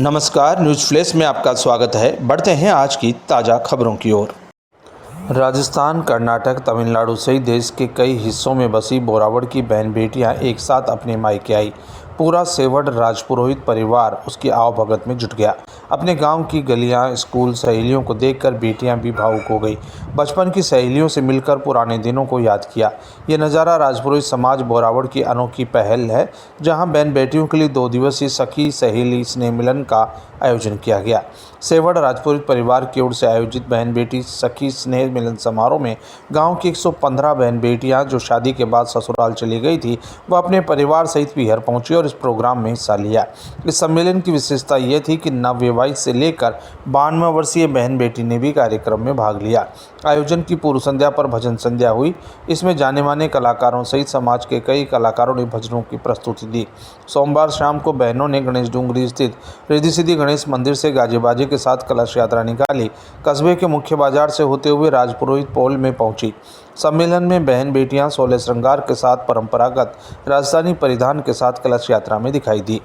नमस्कार, news flash में आपका स्वागत है। बढ़ते हैं आज की ताज़ा खबरों की ओर। राजस्थान, कर्नाटक, तमिलनाडु सहित देश के कई हिस्सों में बसी बोरावड़ की बहन बेटियां एक साथ अपने मायके आई। पूरा सेवढ़ राजपुरोहित परिवार उसकी आवभगत में जुट गया। अपने गांव की गलियां, स्कूल, सहेलियों को देखकर बेटियां भी भावुक हो गई। बचपन की सहेलियों से मिलकर पुराने दिनों को याद किया। ये नज़ारा राजपुरोहित समाज बोरावड़ की अनोखी पहल है, जहां बहन बेटियों के लिए 2 दिवसीय सखी सहेली स्नेह मिलन का आयोजन किया गया। सेवढ़ राजपुरोहित परिवार की ओर से आयोजित बहन बेटी सखी स्नेह मिलन समारोह में गांव की 115 बहन बेटियां जो शादी के बाद ससुराल चली गई थी, वह अपने परिवार सहित पीहर पहुंची और इस प्रोग्राम में हिस्सा लिया। इस सम्मेलन की विशेषता यह थी कि नवविवाहित से लेकर 92 वर्षीय बहन बेटी ने भी कार्यक्रम में भाग लिया। आयोजन की पूर्व संध्या पर भजन संध्या हुई। इसमें जाने माने कलाकारों सहित समाज के कई कलाकारों ने भजनों की प्रस्तुति दी। सोमवार शाम को बहनों ने गणेश डूंगरी स्थित रिद्धि सिद्धि गणेश मंदिर से गाजे बाजे के साथ कलश यात्रा निकाली। कस्बे के मुख्य बाजार से होते हुए राजपुरोहित पोल में पहुंची। सम्मेलन में बहन बेटियां 16 श्रृंगार के साथ परंपरागत राजस्थानी परिधान के साथ कलश यात्रा में दिखाई दी।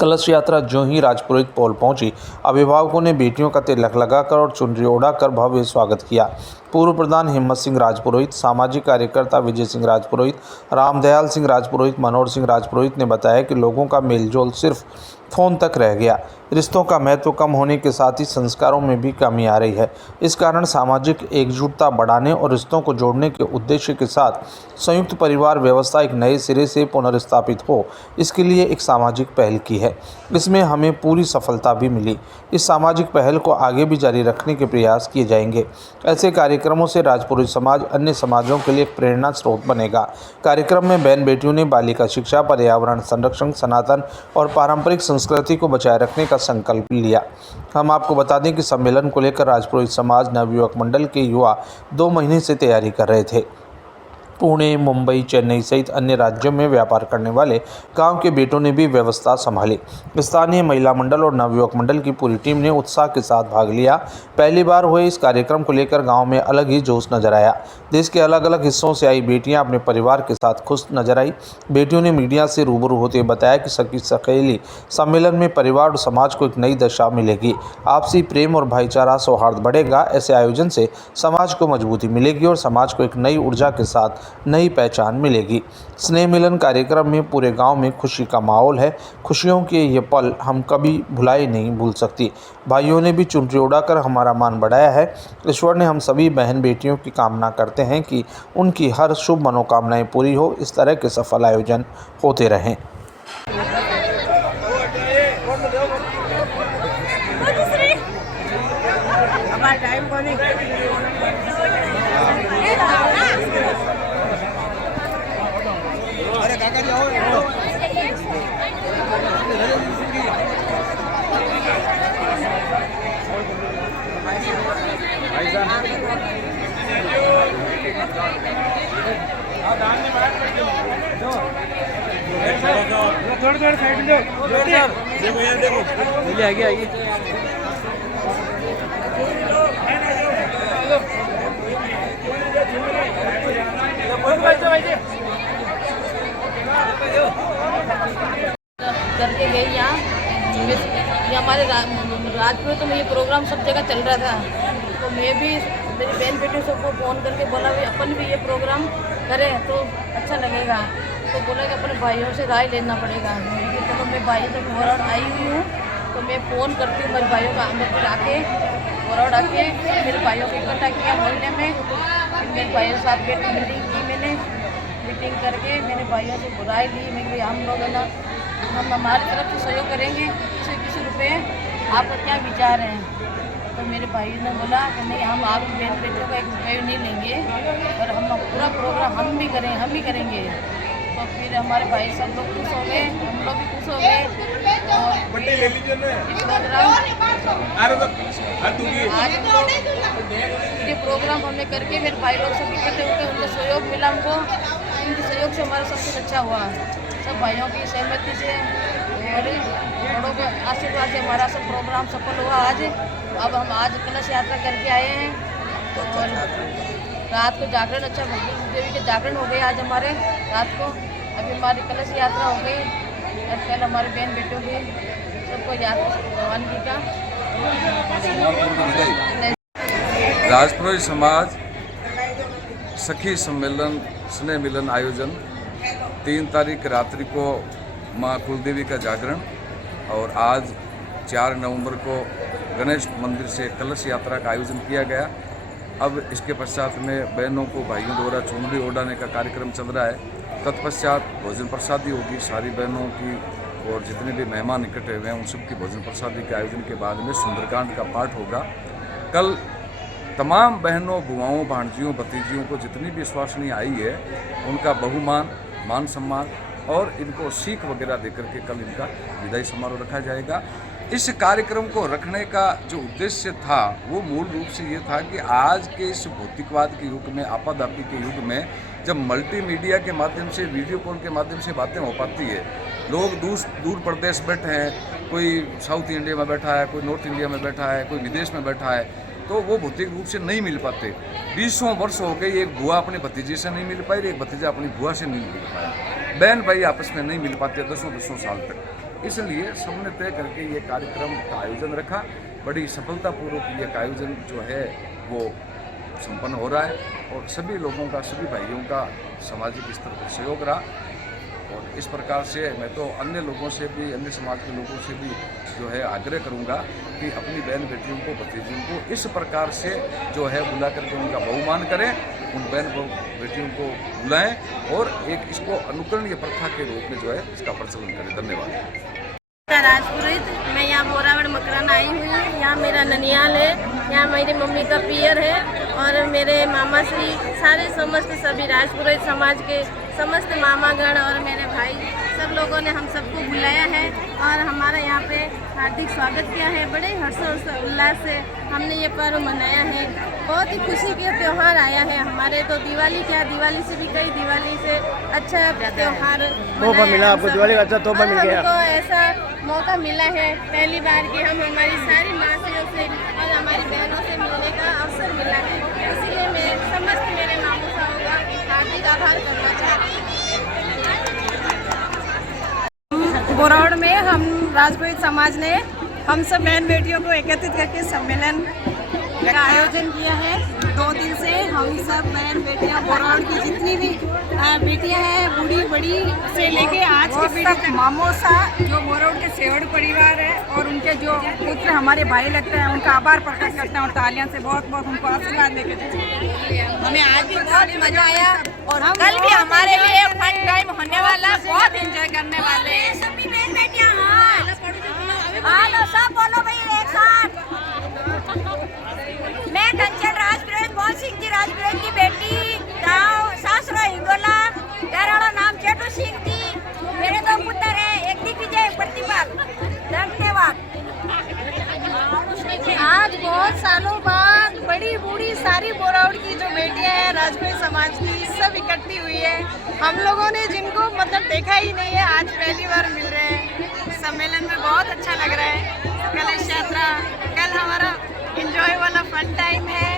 कलश यात्रा जो ही राजपुरोहित पोल पहुंची, अभिभावकों ने बेटियों का तिलक लगाकर और चुनरी ओढ़ाकर भव्य स्वागत किया। पूर्व प्रधान हिम्मत सिंह राजपुरोहित, सामाजिक कार्यकर्ता विजय सिंह राजपुरोहित, रामदयाल सिंह राजपुरोहित, मनोहर सिंह राजपुरोहित ने बताया कि लोगों का मेलजोल सिर्फ फ़ोन तक रह गया। रिश्तों का महत्व कम होने के साथ ही संस्कारों में भी कमी आ रही है। इस कारण सामाजिक एकजुटता बढ़ाने और रिश्तों को जोड़ने के उद्देश्य के साथ संयुक्त परिवार व्यवस्था एक नए सिरे से पुनर्स्थापित हो, इसके लिए एक सामाजिक पहल की है। इसमें हमें पूरी सफलता भी मिली। इस सामाजिक पहल को आगे भी जारी रखने के प्रयास किए जाएंगे। ऐसे कार्यक्रमों से राजपुरोहित समाज अन्य समाजों के लिए एक प्रेरणा स्रोत बनेगा। कार्यक्रम में बहन बेटियों ने बालिका शिक्षा, पर्यावरण संरक्षण, सनातन और पारंपरिक संस्कृति को बचाए रखने का संकल्प लिया। हम आपको बता दें कि सम्मेलन को लेकर राजपुरोहित समाज नवयुवक मंडल के युवा 2 महीने से तैयारी कर रहे थे। पुणे, मुंबई, चेन्नई सहित अन्य राज्यों में व्यापार करने वाले गांव के बेटों ने भी व्यवस्था संभाली। स्थानीय महिला मंडल और नवयुवक मंडल की पूरी टीम ने उत्साह के साथ भाग लिया। पहली बार हुए इस कार्यक्रम को लेकर गांव में अलग ही जोश नजर आया। देश के अलग अलग हिस्सों से आई बेटियां अपने परिवार के साथ खुश नजर आई। बेटियों ने मीडिया से रूबरू होते हुए बताया कि सखी सहेली सम्मेलन में परिवार और समाज को एक नई दिशा मिलेगी। आपसी प्रेम और भाईचारा सौहार्द बढ़ेगा। ऐसे आयोजन से समाज को मजबूती मिलेगी और समाज को एक नई ऊर्जा के साथ नई पहचान मिलेगी। स्नेह मिलन कार्यक्रम में पूरे गांव में खुशी का माहौल है। खुशियों के ये पल हम कभी नहीं भूल सकती। भाइयों ने भी चुनरी उड़ाकर हमारा मान बढ़ाया है। ईश्वर ने हम सभी बहन बेटियों की कामना करते हैं कि उनकी हर शुभ मनोकामनाएं पूरी हो। इस तरह के सफल आयोजन होते रहें। थोड़ा साइड में देखो आगे करके गई यहाँ ये हमारे राजपुर तो ये प्रोग्राम सब जगह चल रहा था, तो मैं भी मेरी बहन बेटी सबको फ़ोन करके बोला भाई अपन भी ये प्रोग्राम करें तो अच्छा लगेगा। तो बोला कि अपने भाइयों से राय लेना पड़ेगा। चलो मैं भाई तक बोरावड़ आई हुई हूँ, तो मैं फ़ोन करती हूँ मेरे भाइयों का अंदर आके बोरावड़ आके मेरे भाइयों को इकट्ठा किया मोहल्ले में। मेरे भाइयों के साथ बैठ मीटिंग की मैंने। मीटिंग करके मेरे भाइयों से बुराई ली। मैं भाई हम लोग है ना, हम हमारी तरफ से सहयोग करेंगे, किसी रुपये आपका क्या विचार है। तो मेरे भाई ने बोला कि नहीं, हम आपकी बहन बेटियों का 1 रुपये नहीं लेंगे और हम पूरा प्रोग्राम हम भी करेंगे। तो फिर हमारे भाई सब लोग खुश हो गए, हम लोग भी खुश हो गए। और ये प्रोग्राम हमने करके मेरे भाई लोग सब इकट्ठे होकर उनको सहयोग मिला। हमको इनके सहयोग से हमारा सब कुछ अच्छा हुआ। सब भाइयों की सहमति से और बड़ों के आशीर्वाद से हमारा सब प्रोग्राम सफल हुआ आज। अब हम आज कलश यात्रा करके आए हैं और रात को जागरण, अच्छा भगवती देवी के जागरण हो गए आज हमारे रात को। अभी हमारी कलश यात्रा हो गई और कल हमारी बहन बेटियों की सबको याद रवानगी का। राजपुरोहित समाज सखी सम्मेलन स्नेह मिलन आयोजन 3 तारीख रात्रि को माँ कुलदेवी का जागरण और आज 4 नवंबर को गणेश मंदिर से कलश यात्रा का आयोजन किया गया। अब इसके पश्चात में बहनों को भाइयों द्वारा चुनरी ओढ़ाने का कार्यक्रम चल रहा है। तत्पश्चात भोजन प्रसादी होगी सारी बहनों की और जितने भी मेहमान इकट्ठे हुए हैं उन सब की भोजन प्रसादी के आयोजन के बाद में सुंदरकांड का पाठ होगा। कल तमाम बहनों बुआओं भांजियों भतीजियों को जितनी भी स्वासनी आई है उनका बहुमान मान सम्मान और इनको सीख वगैरह देकर के कल इनका विदाई समारोह रखा जाएगा। इस कार्यक्रम को रखने का जो उद्देश्य था वो मूल रूप से ये था कि आज के इस भौतिकवाद के युग में आपाधापी के युग में जब मल्टीमीडिया के माध्यम से वीडियो कॉल के माध्यम से बातें हो पाती है, लोग दूर प्रदेश बैठे हैं, कोई साउथ इंडिया में बैठा है, कोई नॉर्थ इंडिया में बैठा है, कोई विदेश में बैठा है, तो वो भौतिक रूप से नहीं मिल पाते। 20 वर्ष हो गए एक बुआ अपने भतीजे से नहीं मिल पाई, एक भतीजा अपनी बुआ से नहीं मिल पाया, बहन भाई आपस में नहीं मिल पाते 10 साल तक। इसलिए सबने तय करके ये कार्यक्रम का आयोजन रखा। बड़ी सफलतापूर्वक ये आयोजन जो है वो संपन्न हो रहा है और सभी लोगों का सभी भाइयों का सामाजिक स्तर पर सहयोग रहा। और इस प्रकार से मैं तो अन्य लोगों से भी अन्य समाज के लोगों से भी जो है आग्रह करूंगा कि अपनी बहन बेटियों को भतीजियों को इस प्रकार से जो है बुला करके उनका बहुमान करें, उन बहन बेटियों को बुलाएं और एक इसको अनुकरणीय प्रथा के रूप में जो है इसका प्रचलन करें। धन्यवाद। राजपुरोहित, मैं यहाँ बोरावड़ मकरान आई हुई हूँ। यहाँ मेरा ननियाल है, यहाँ मेरी मम्मी का पियर है और मेरे मामा श्री सारे समस्त सभी राजपुरोहित समाज के समस्त मामागण और मेरे भाई सब लोगों ने हम सबको बुलाया है और हमारा यहाँ पे हार्दिक स्वागत किया है। बड़े हर्षोल्लास से हमने ये पर्व मनाया है। बहुत ही खुशी के त्यौहार आया है हमारे। तो दिवाली क्या, दिवाली से भी कई दिवाली से अच्छा त्यौहार मिला आपको, दिवाली का अच्छा तोहफा मिल गया। हमको ऐसा मौका मिला है पहली बार कि हम हमारी सारी मासियों से और हमारी बहनों से मिलने का अवसर मिला है। इसलिए मैं समस्त मेरे मामू साहब का हार्दिक आभार करना चाहती हूँ। बोरावड़ में हम राजपुरोहित समाज ने हम सब बहन बेटियों को एकत्रित करके सम्मेलन का आयोजन किया है। 2 दिन से हम सब बहन बेटियां बोरावड़ की जितनी भी बेटियां हैं, बूढ़ी बड़ी से लेके आज के पीढ़ी तक, मामोसा जो बोरावड़ के सेवड़ परिवार है और उनके जो पुत्र हमारे भाई लगते हैं उनका आभार प्रकट करते हैं और तालियां से बहुत बहुत उनको आशीर्वाद देकर हमें आज भी बहुत मजा आया और कल भी हमारे लिए फन टाइम होने वाला, बहुत एंजॉय करने वाले हैं। सभी बहन बेटियां सब बोलो भाई एक साथ। मैं कंचन राजपुरोहित मोहन सिंह जी राजपुरोहित की बेटी, गाँव सासरा हिंगोला, घर वाला नाम चेटू सिंह जी। मेरे 2 पुत्र हैं, एक दिग्विजय एक प्रतिभा। धन्यवाद। आज बहुत सालों बाद बड़ी बूढ़ी सारी बोरावड़ की जो बेटियां हैं राजपुरोहित समाज की सब इकट्ठी हुई है। हम लोगों ने जिनको मतलब देखा ही नहीं है आज पहली बार मिल रहे हैं। सम्मेलन में बहुत अच्छा लग रहा है। कलश यात्रा कल हमारा एंजॉय वाला फन टाइम है।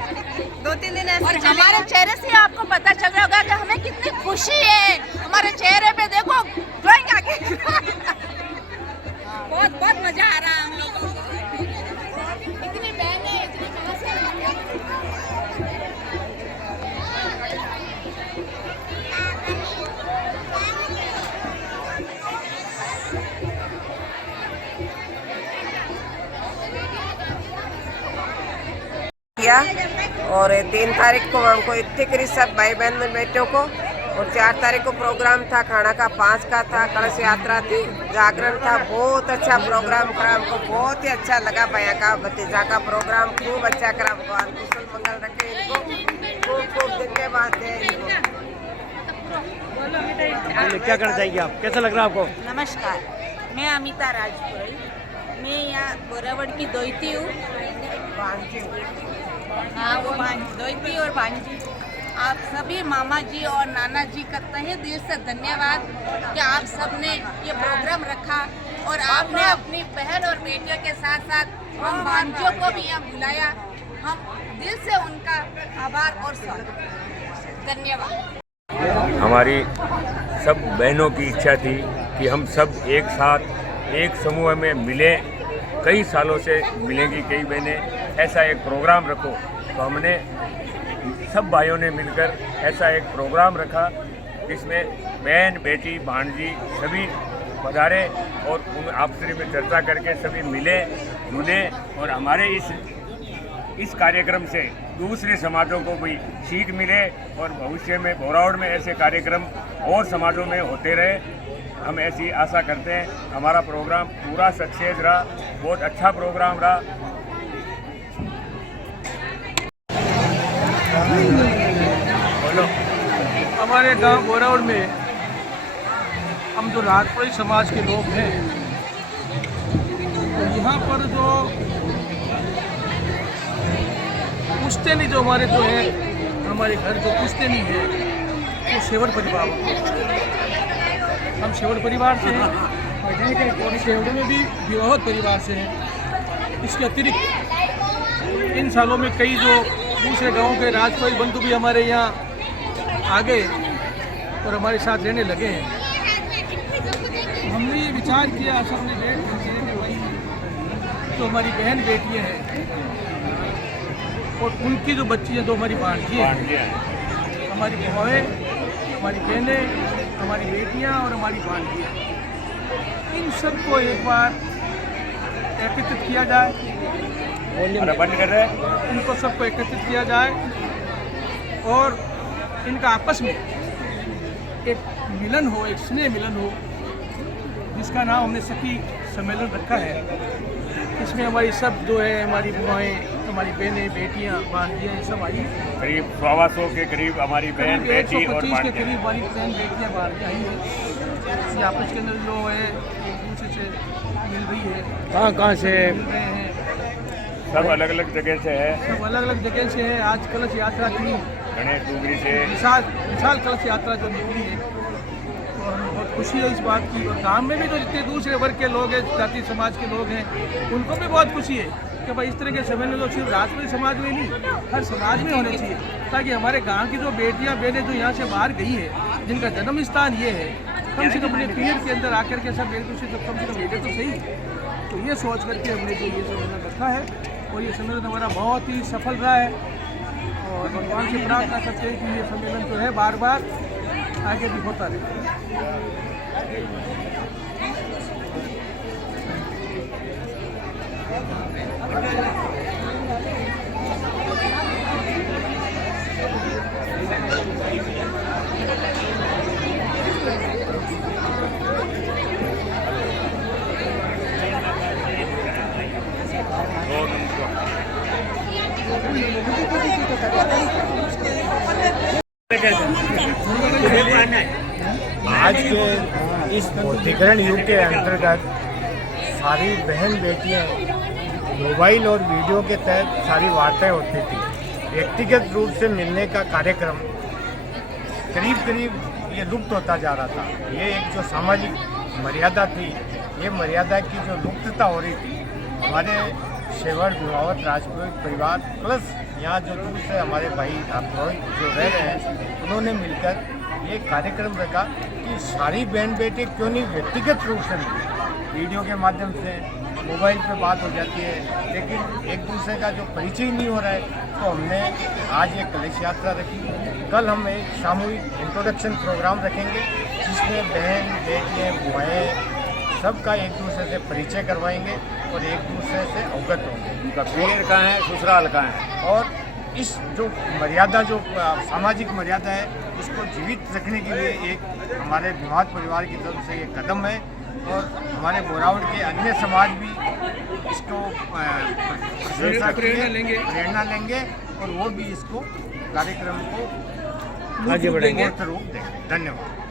2-3 दिन ऐसे और हमारे चेहरे से आपको पता चल रहा होगा कि हमें कितनी खुशी है। हमारे चेहरे पे देखो ड्राइंग आ गई। बहुत मजा आ रहा है हम लोगों को। इतनी बहनें इतनी कहाँ से किया और 3 तारीख को हमको इतनी करी सब भाई बहन बेटियों को और 4 तारीख को प्रोग्राम था खाना का, 5 का था कलश यात्रा थी, जागरण था। बहुत अच्छा प्रोग्राम करा, हमको बहुत ही अच्छा लगा। भैया का भतीजा का प्रोग्राम खूब अच्छा करा। भगवान कुशल मंगल रखे इनको, खूब धन्यवाद है इनको। क्या करना चाहिए आप, कैसा लग रहा है आपको? नमस्कार, मैं अमिता राजपुरोहित। मैं यहाँ बोरावड़ की दोईती हूँ। हाँ, वो दोईती और भांजी। आप सभी मामा जी और नाना जी का तहे दिल से धन्यवाद कि आप सबने ये प्रोग्राम रखा और आपने अपनी बहन और बेटियों के साथ साथ हम भांजियों को भी यहाँ बुलाया। हम दिल से उनका आभार और स्वागत। धन्यवाद। हमारी सब बहनों की इच्छा थी कि हम सब एक साथ एक समूह में मिले, कई सालों से मिलेंगी कई बहनें, ऐसा एक प्रोग्राम रखो। तो हमने सब भाइयों ने मिलकर ऐसा एक प्रोग्राम रखा जिसमें बहन, बेटी, भांजी सभी पधारे और आपस में चर्चा करके सभी मिले जुले और हमारे इस कार्यक्रम से दूसरे समाजों को भी सीख मिले और भविष्य में बोरावड़ में ऐसे कार्यक्रम और समाजों में होते रहे। हम ऐसी आशा करते हैं। हमारा प्रोग्राम पूरा सक्सेस रहा, बहुत अच्छा प्रोग्राम रहा। बोलो। हमारे गांव बोरावड़ में हम जो राजपुरी समाज के लोग हैं, तो यहाँ पर जो पुश्तैनी जो हमारे जो है, हमारे घर जो पुश्तैनी है वो शेवड़ परिवार, हम शेवड़ परिवार से हैं और शेवड़ में भी विवाह परिवार से हैं। इसके अतिरिक्त इन सालों में कई जो दूसरे गांवों के राजपुरी बंधु भी हमारे यहाँ आ गए और हमारे साथ रहने लगे हैं। हमने ये विचार किया सबने बैठ करके कि भाई जो हमारी बहन बेटियाँ हैं और उनकी जो बच्ची हैं, जो हमारी भांजियाँ हैं, हमारी बुआएं, हमारी बहनें, हमारी बेटियाँ और हमारी भांजियाँ, इन सबको एक बार एकत्रित किया जाए। बंद कर रहे इनको सबको एकत्रित किया जाए और इनका आपस में एक मिलन हो, एक स्नेह मिलन हो, जिसका नाम हमने सखी सम्मेलन रखा है। इसमें हमारी सब जो है, हमारी बुआएं, हमारी बहनें, बेटियां, भांजियाँ, ये सब आई। करीब 125 के करीब हमारी बहन, बेटी और 125 के करीब हमारी बहन, बेटियाँ, भांजियाँ आई है। ये आपस के अंदर जो है एक दूसरे से मिल रही है। कहाँ से मिल रहे हैं, सब अलग अलग जगह से है, सब अलग अलग जगह से है। आज कलश यात्रा थी गणेश डूंगरी से, विशाल कलश यात्रा जो निकली है और हमें बहुत खुशी है इस बात की। और गांव में भी जो जितने दूसरे वर्ग के लोग हैं, जाति समाज के लोग हैं, उनको भी बहुत खुशी है कि भाई इस तरह के सम्मेलन जो सिर्फ राजपूती समाज में नहीं, हर समाज में होने चाहिए, ताकि हमारे गाँव की जो बेटियाँ बहनें जो यहाँ से बाहर गई है, जिनका जन्म स्थान ये है, कम से कम अपने पीर के अंदर आकर के सब एक दूसरे को कम से कम मिले तो सही। तो ये सोच करके हमने जो ये सम्मेलन रखा है और ये सम्मेलन हमारा बहुत ही सफल रहा है और भगवान से प्रार्थना करते हैं कि ये सम्मेलन जो है बार बार आगे भी होता रहे। आज के इस बौद्धिकरण युग के अंतर्गत सारी बहन बेटियां मोबाइल और वीडियो के तहत सारी वार्ताएं होती थी। व्यक्तिगत रूप से मिलने का कार्यक्रम करीब करीब ये लुप्त होता जा रहा था। ये एक जो सामाजिक मर्यादा थी, ये मर्यादा की जो लुप्तता हो रही थी, हमारे शेवड़ विवाहत राजपुरोहित परिवार प्लस यहाँ जो दूसरे हमारे भाई पुरोहित जो रह रहे हैं, उन्होंने मिलकर ये कार्यक्रम रखा कि सारी बहन बेटी क्यों नहीं व्यक्तिगत रूप से मिले। वीडियो के माध्यम से मोबाइल पे बात हो जाती है, लेकिन एक दूसरे का जो परिचय नहीं हो रहा है, तो हमने आज ये कलश यात्रा रखी। कल हम एक सामूहिक इंट्रोडक्शन प्रोग्राम रखेंगे जिसमें बहन बेटियाँ बुआएँ सबका एक दूसरे से परिचय करवाएंगे और एक दूसरे से अवगत होंगे। उनका पीर कहाँ है, ससुराल कहाँ है, और इस जो मर्यादा जो सामाजिक मर्यादा है, उसको जीवित रखने के लिए एक हमारे विवाद परिवार की तरफ से ये कदम है और हमारे बोरावड़ के अन्य समाज भी इसको प्रेरणा लेंगे और वो भी इसको कार्यक्रम को आगे बढ़ेंगे। रूप देंगे। धन्यवाद।